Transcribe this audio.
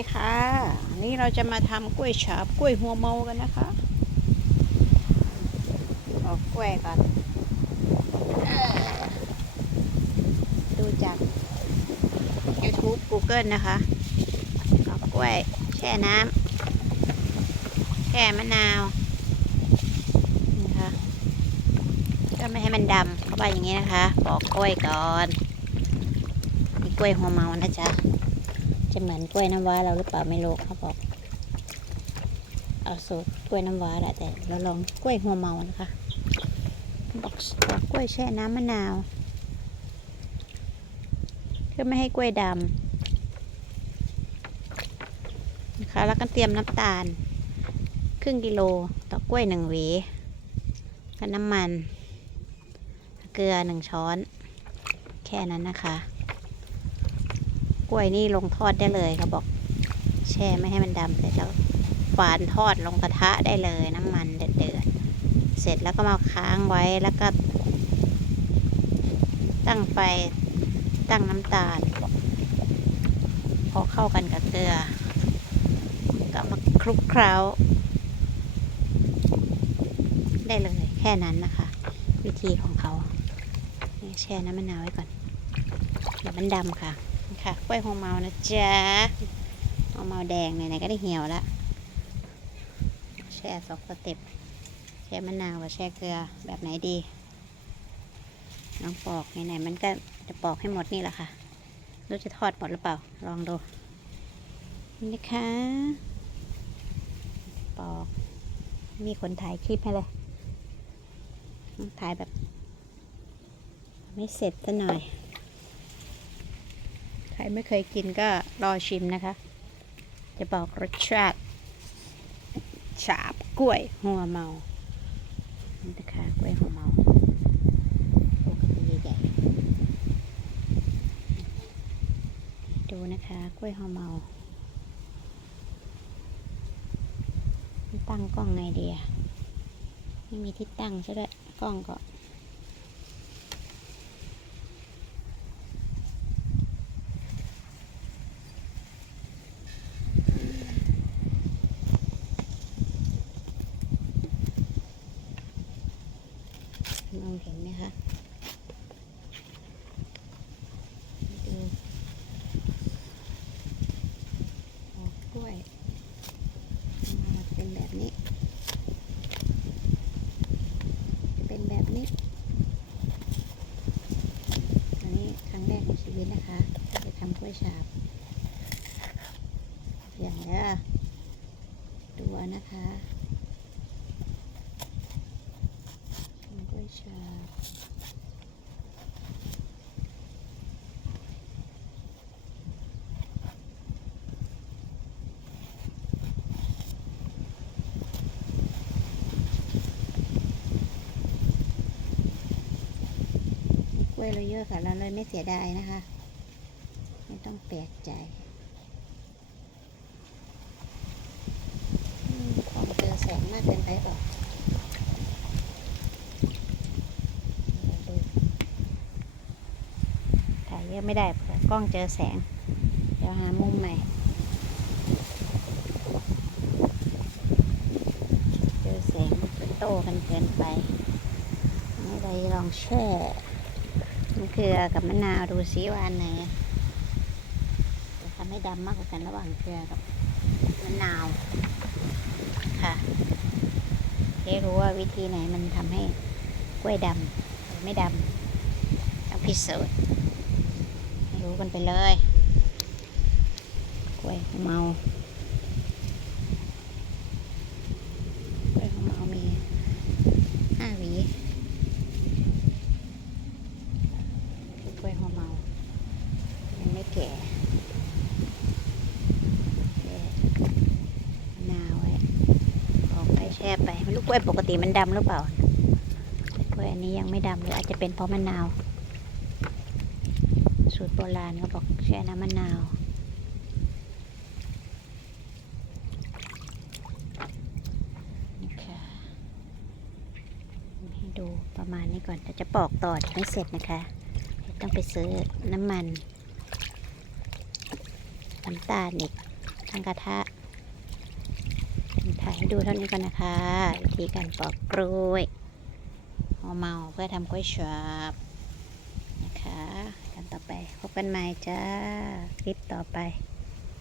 ดีค่ะนี้เราจะมาทำกล้วยฉาบกล้วยหัวเมากันนะคะเออกกล้วยก่อนดูจาก YouTube Google นะคะเอากล้วยแช่น้ำแช่มะนาวนี่นะคะก็ไม่ให้มันดำเข้าไปอย่างนี้นะคะปอกกล้วยก่อนนี่กล้วยหัวเมานะจ๊ะ จะเหมือนกล้วยน้ำว้าเราหรือเปล่าไม่รู้เขาบอก เอาสูตรกล้วยน้ำว้าแหละแต่เราลองกล้วยหัวเมานะคะบอกกกล้วยแช่น้ำมะนาวเพื่อไม่ให้กล้วยดำนะคะแล้วก็เตรียมน้ำตาล ครึ่งกิโลต่อกล้วยหนึ่งหวีกับน้ำมัน เกลือหนึ่งช้อน แค่นั้นนะคะ กล้วยนี่ลงทอดได้เลยเขาบอก แช่ไม่ให้มันดำเสร็จแล้วฝานทอดลงกระทะได้เลยน้ำมันเดือดๆเสร็จแล้วก็มาค้างไว้แล้วก็ ตั้งไฟตั้งน้ำตาล พอเข้ากันกับเกลือ ก็มาคลุกเคล้า ได้เลยแค่นั้นนะคะ วิธีของเขาแช่น้ำมะนาวไว้ก่อนเดี๋ยวมันดำค่ะ ค่ะกล้วยหัวเมานะจ๊ะหัวเมาแดงไหนๆก็ได้เหี่ยวล้วแช่สองสเต็ปแช่มะนาวกับแช่เกลือแบบไหนดีลองปอกไหนๆมันก็จะปอกให้หมดนี่แหละค่ะรู้จะทอดหมดหรือเปล่า ลองดูนี่นะคะ ปอก มีคนถ่ายคลิปให้เลยถ่ายแบบ ไม่เสร็จซะหน่อย ใครไม่เคยกินก็รอชิมนะคะ จะบอกรสชาติ ฉาบกล้วยหัวเมานี่นะคะกล้วยหัวเมาปกติใหญ่ดูนะคะกล้วยหัวเมาตั้งกล้องไงดีอะไม่มีที่ตั้งใช่ไหมกล้องก็ มองเห็นไหมคะดูออกกล้วยมาเป็นแบบนี้ เป็นแบบนี้ อันนี้ครั้งแรกในชีวิตนะคะที่จะทำกล้วยฉาบอย่างเด้อดูนะคะทำกล้วยฉาบ กล้ วยเราเยอะค่ะ เราเลยไม่เสียดายนะคะ ไม่ต้องแปลกใจอืมของเจอแสงมากเกินไปเปล่าถ่ายเยอะไม่ได้กล้องเจอแสง เดี๋ยวหามุมใหม่ เจอแสงมันโตกันเกินไปไม่ได้ลองแช่ เกลือกับมะนาวดูซิว่าอันไหนจะทำให้ดำมากกว่ากันระหว่างเกลือกับมะนาว ค่ะได้รู้ว่าวิธีไหนมันทำให้กล้วยดำหรือไม่ดำต้องพิสูจน์รู้กันไปเลย กล้วยเมากล้วยเมามีห้าหวี คือกล้วยหัวเมา ยังไม่ แก่มะนาวไว้ออกไปแช่ไปไม่รู้กล้วยปกติมันดำหรือเปล่าแกล้วยอันนี้ยังไม่ดำหรืออาจจะเป็นเพราะมะนาว สูตรโบราณเขาบอกแช่น้ำมะนาวนี่ค่ะให้ดูประมาณนี้ก่อนเราจะปอกต่อไม่เสร็จนะคะ ต้องไปซื้อน้ำมัน น้ำตาลอีกทั้งกระทะถ่ายให้ดูเท่านี้ก่อนนะคะ วิธีการปอกกล้วยเอาเมาเพื่อทำกล้วยฉาบนะคะกันต่อไปพบกันใหม่จ้า คลิปต่อไป